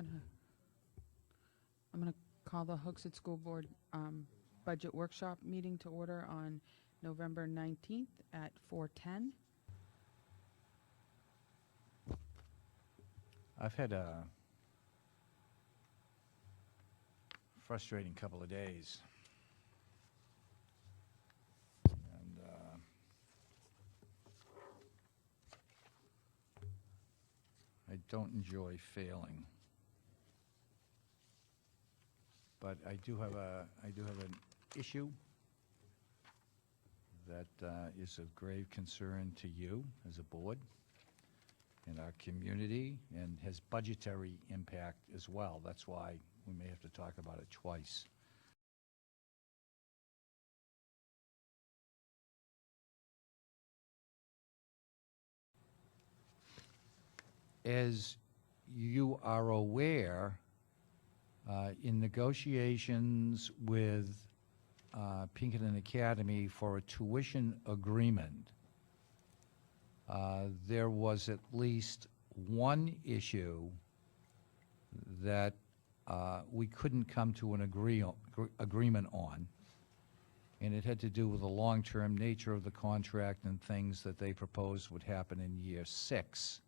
I'm gonna call the Hooksett School Board Budget Workshop meeting to order on November 19th at 4:10. I've had a frustrating couple of days. And I don't enjoy failing. But I do have an issue that is of grave concern to you as a board and our community, and has budgetary impact as well. That's why we may have to talk about it twice. As you are aware, in negotiations with Pinkerton Academy for a tuition agreement, there was at least one issue that we couldn't come to an agreement on, and it had to do with the long-term nature of the contract and things that they proposed would happen in year 6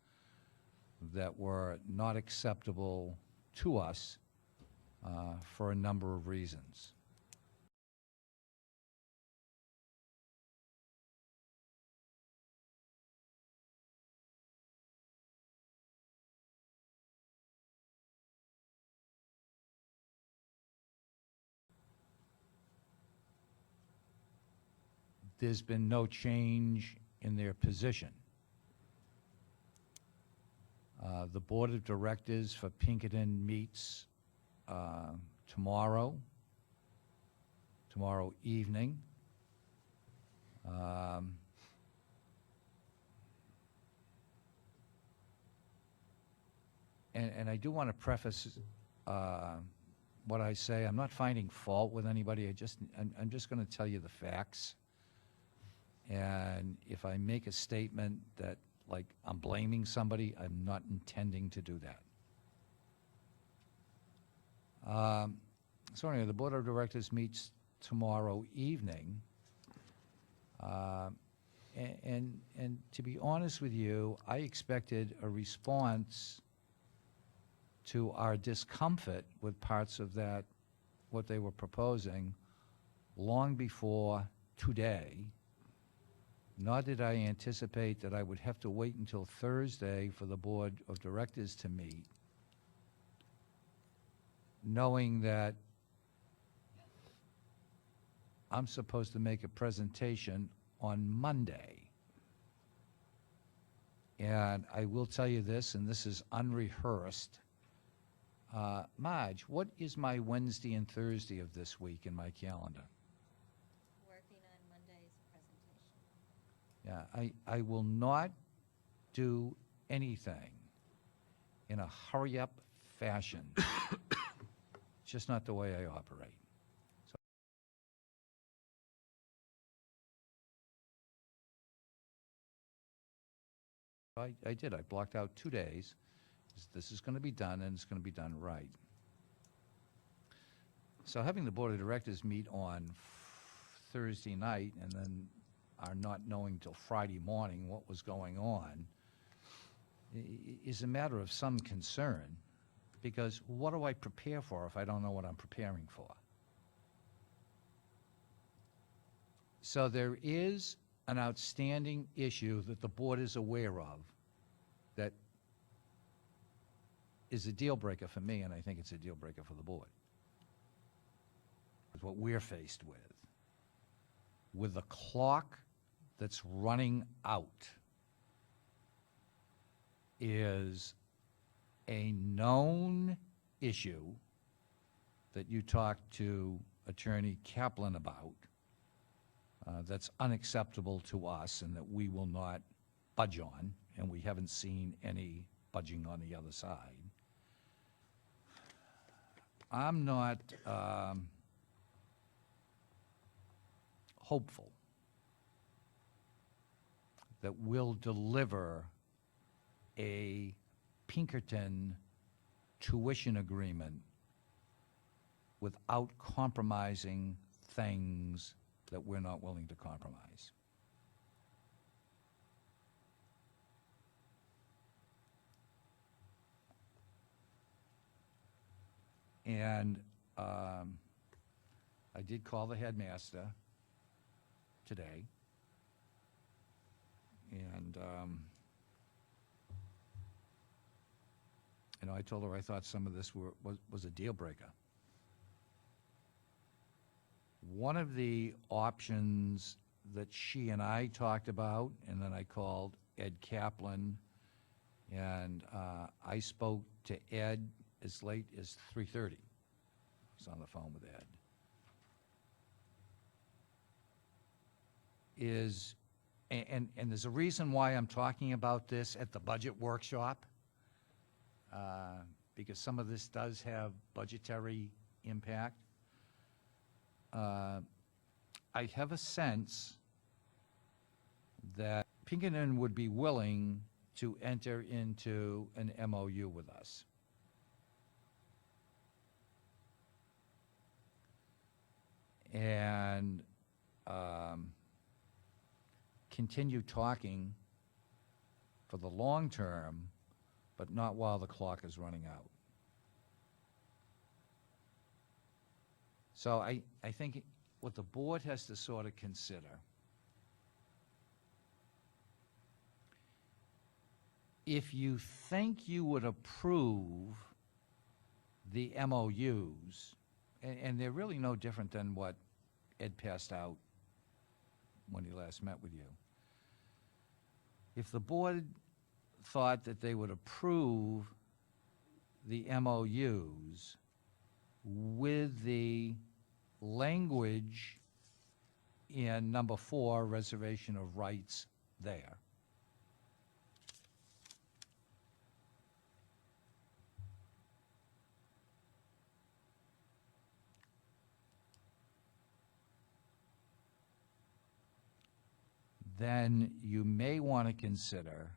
that were not acceptable to us for a number of reasons. There's been no change in their position. The Board of Directors for Pinkerton meets tomorrow evening. And I do want to preface what I say. I'm not finding fault with anybody. I'm just going to tell you the facts. And if I make a statement that, like, I'm blaming somebody, I'm not intending to do that. So anyway, the Board of Directors meets tomorrow evening. And to be honest with you, I expected a response to our discomfort with parts of that, what they were proposing, long before today. Nor did I anticipate that I would have to wait until Thursday for the Board of Directors to meet, knowing that I'm supposed to make a presentation on Monday. And I will tell you this, and this is unrehearsed. Marge, what is my Wednesday and Thursday of this week in my calendar? Yeah, I will not do anything in a hurry-up fashion. It's just not the way I operate. So I did. I blocked out 2 days. This is going to be done, and it's going to be done right. So having the Board of Directors meet on Thursday night and then are not knowing till Friday morning what was going on is a matter of some concern, because what do I prepare for if I don't know what I'm preparing for? So there is an outstanding issue that the board is aware of that is a deal breaker for me, and I think it's a deal breaker for the board. It's what we're faced with. With the clock that's running out is a known issue that you talked to Attorney Kaplan about, that's unacceptable to us and that we will not budge on, and we haven't seen any budging on the other side. I'm not hopeful that we'll deliver a Pinkerton tuition agreement without compromising things that we're not willing to compromise. And I did call the headmaster today, and I told her I thought some of this was a deal breaker. One of the options that she and I talked about, and then I called Ed Kaplan, and I spoke to Ed as late as 3:30. I was on the phone with Ed. And there's a reason why I'm talking about this at the budget workshop, because some of this does have budgetary impact. I have a sense that Pinkerton would be willing to enter into an MOU with us. And continue talking for the long term, but not while the clock is running out. So I think what the board has to sort of consider if you think you would approve the MOUs, and they're really no different than what Ed passed out when he last met with you. If the board thought that they would approve the MOUs with the language in number 4, reservation of rights there, then you may want to consider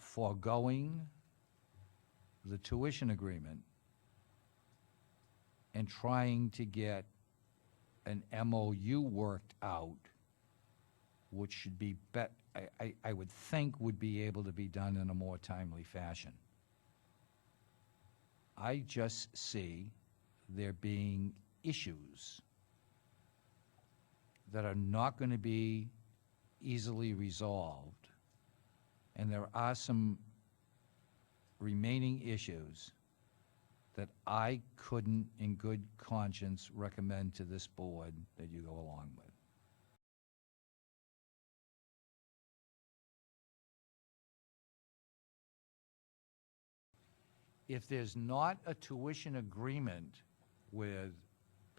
foregoing the tuition agreement and trying to get an MOU worked out, which should be, I would think would be able to be done in a more timely fashion. I just see there being issues that are not going to be easily resolved, and there are some remaining issues that I couldn't, in good conscience, recommend to this board that you go along with. If there's not a tuition agreement with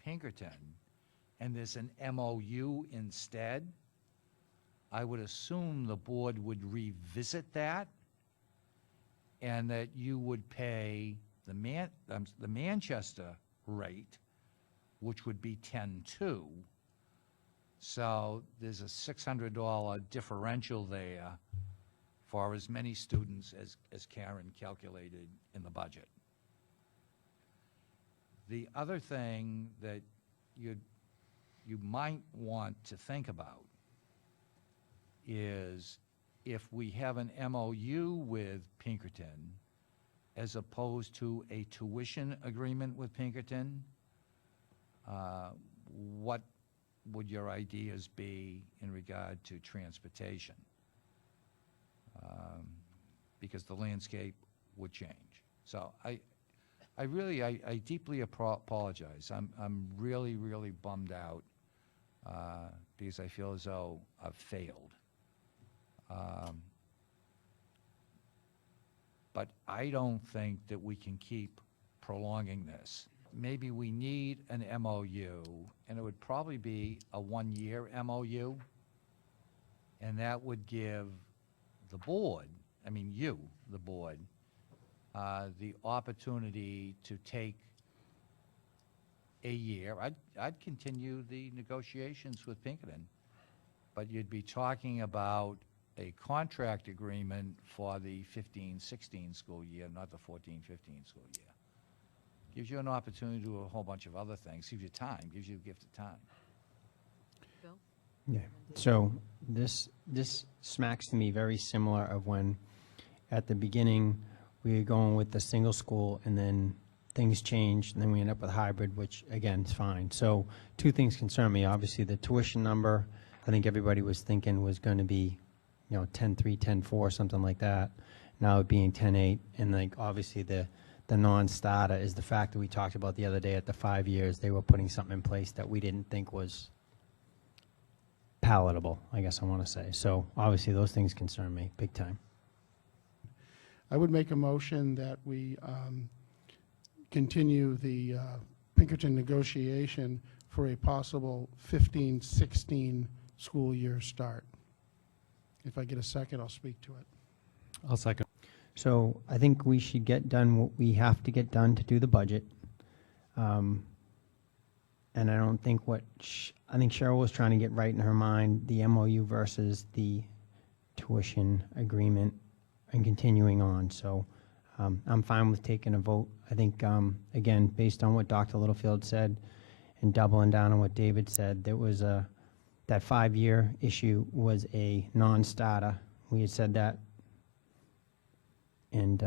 Pinkerton, and there's an MOU instead, I would assume the board would revisit that, and that you would pay the Manchester rate, which would be 10.2. So there's a $600 differential there for as many students as Karen calculated in the budget. The other thing that you might want to think about is if we have an MOU with Pinkerton as opposed to a tuition agreement with Pinkerton, what would your ideas be in regard to transportation? Because the landscape would change. So I deeply apologize. I'm really, really bummed out because I feel as though I've failed. But I don't think that we can keep prolonging this. Maybe we need an MOU, and it would probably be a 1-year MOU, and that would give the board, I mean you, the board, the opportunity to take a year. I'd continue the negotiations with Pinkerton, but you'd be talking about a contract agreement for the 15-16 school year, not the 14-15 school year. Gives you an opportunity to do a whole bunch of other things, gives you time, gives you a gift of time. Bill? Yeah, so this smacks to me very similar of when, at the beginning, we were going with the single school, and then things changed, and then we end up with hybrid, which, again, is fine. So two things concern me. Obviously, the tuition number, I think everybody was thinking was going to be, 10.3, 10.4, something like that. Now it being 10.8, and like, obviously, the non-starter is the fact that we talked about the other day at the 5 years, they were putting something in place that we didn't think was palatable, I guess I want to say. So obviously those things concern me big time. I would make a motion that we continue the Pinkerton negotiation for a possible 15-16 school year start. If I get a second, I'll speak to it. I'll second. So I think we should get done what we have to get done to do the budget. And I don't think I think Cheryl was trying to get right in her mind, the MOU versus the tuition agreement and continuing on. So I'm fine with taking a vote. I think, again, based on what Dr. Littlefield said and doubling down on what David said, there was that 5-year issue was a non-starter. We had said that. And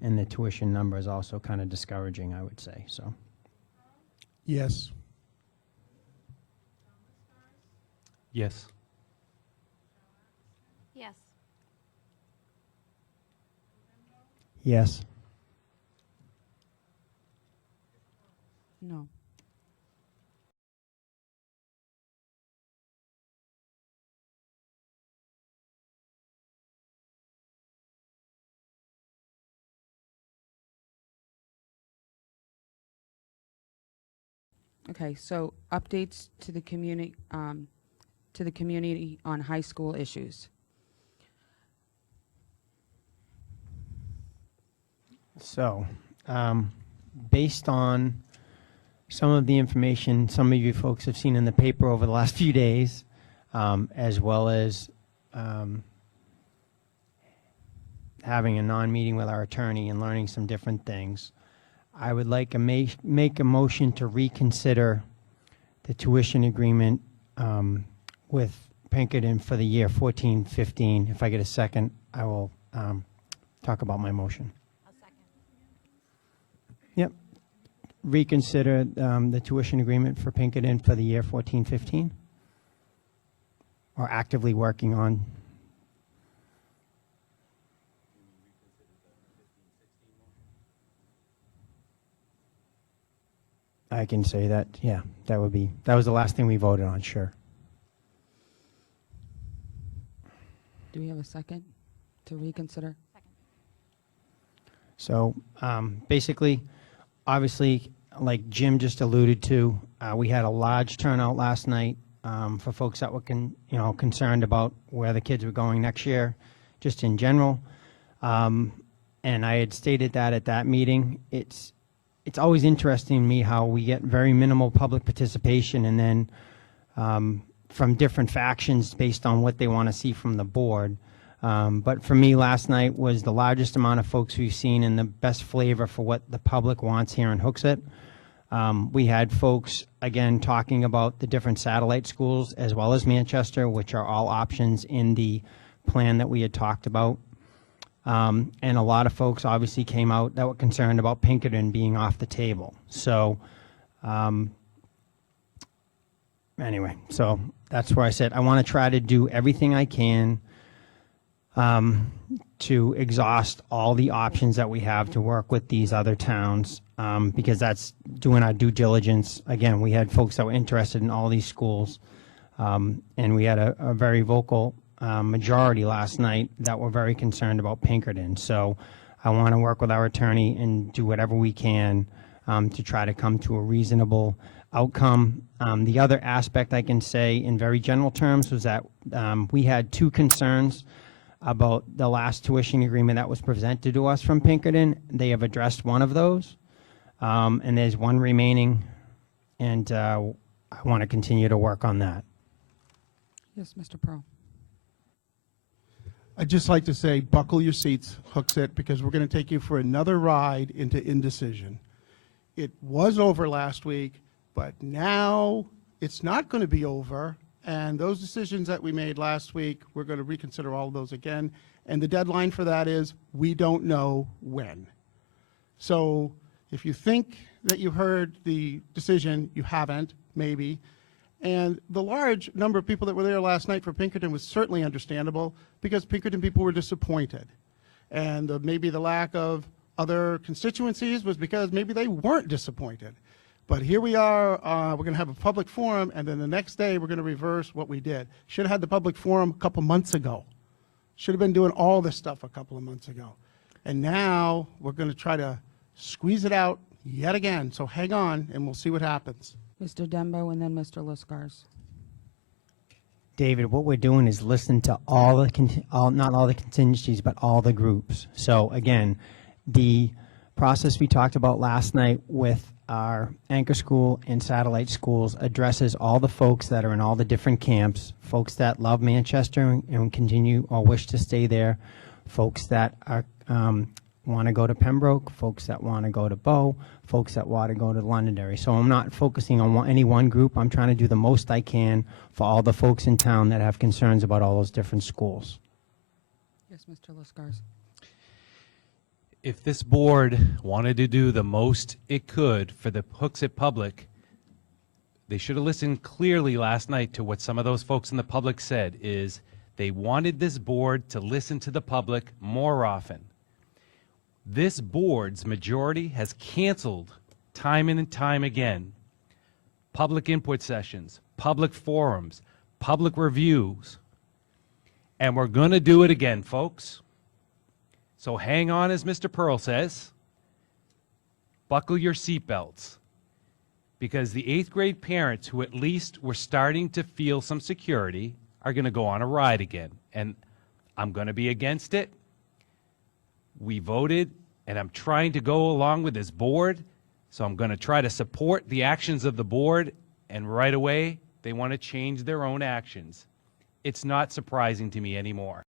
the tuition number is also kind of discouraging, I would say. So, Yes. Yes. Yes. yes. No. Okay, so updates to the community on high school issues. So, based on some of the information some of you folks have seen in the paper over the last few days, as well as having a non-meeting with our attorney and learning some different things, I would like to make a motion to reconsider the tuition agreement with Pinkerton for the year 14-15. If I get a second, I will talk about my motion. I'll second. Yep. Reconsider the tuition agreement for Pinkerton for the year 14-15. Or actively working on. I can say that, yeah, that was the last thing we voted on, sure. Do we have a second to reconsider? Second. So basically, obviously, like Jim just alluded to, we had a large turnout last night for folks that were concerned about where the kids were going next year, just in general. And I had stated that at that meeting. It's always interesting to me how we get very minimal public participation, and then from different factions based on what they want to see from the board. But for me, last night was the largest amount of folks we've seen and the best flavor for what the public wants here in Hooksett. We had folks, again, talking about the different satellite schools as well as Manchester, which are all options in the plan that we had talked about. And a lot of folks obviously came out that were concerned about Pinkerton being off the table. So anyway, so that's where I said I want to try to do everything I can to exhaust all the options that we have to work with these other towns, because that's doing our due diligence. Again, we had folks that were interested in all these schools, and we had a very vocal majority last night that were very concerned about Pinkerton. So I want to work with our attorney and do whatever we can to try to come to a reasonable outcome. The other aspect I can say in very general terms was that we had two concerns about the last tuition agreement that was presented to us from Pinkerton. They have addressed one of those, and there's one remaining, and I want to continue to work on that. Yes, Mr. Pearl. I'd just like to say, buckle your seats, Hooksett, because we're going to take you for another ride into indecision. It was over last week, but now it's not going to be over. And those decisions that we made last week, we're going to reconsider all of those again. And the deadline for that is we don't know when. So if you think that you heard the decision, you haven't, maybe. And the large number of people that were there last night for Pinkerton was certainly understandable because Pinkerton people were disappointed. And maybe the lack of other constituencies was because maybe they weren't disappointed. But here we are, we're going to have a public forum, and then the next day we're going to reverse what we did. Should have had the public forum a couple months ago. Should have been doing all this stuff a couple of months ago. And now we're going to try to squeeze it out yet again. So hang on, and we'll see what happens. Mr. Dembo and then Mr. Lascars. David, what we're doing is listening to all the, not all the contingencies, but all the groups. So again, the process we talked about last night with our anchor school and satellite schools addresses all the folks that are in all the different camps, folks that love Manchester and continue or wish to stay there, folks that are want to go to Pembroke, folks that want to go to Bow, folks that want to go to Londonderry. So I'm not focusing on any one group. I'm trying to do the most I can for all the folks in town that have concerns about all those different schools. Yes, Mr. Lascars. If this board wanted to do the most it could for the Hooksett public, they should have listened clearly last night to what some of those folks in the public said is they wanted this board to listen to the public more often. This board's majority has canceled time and time again public input sessions, public forums, public reviews, and we're going to do it again, folks. So hang on, as Mr. Pearl says, buckle your seatbelts, because the 8th grade parents who at least were starting to feel some security are going to go on a ride again, and I'm going to be against it. We voted, and I'm trying to go along with this board, so I'm going to try to support the actions of the board, and right away, they want to change their own actions. It's not surprising to me anymore.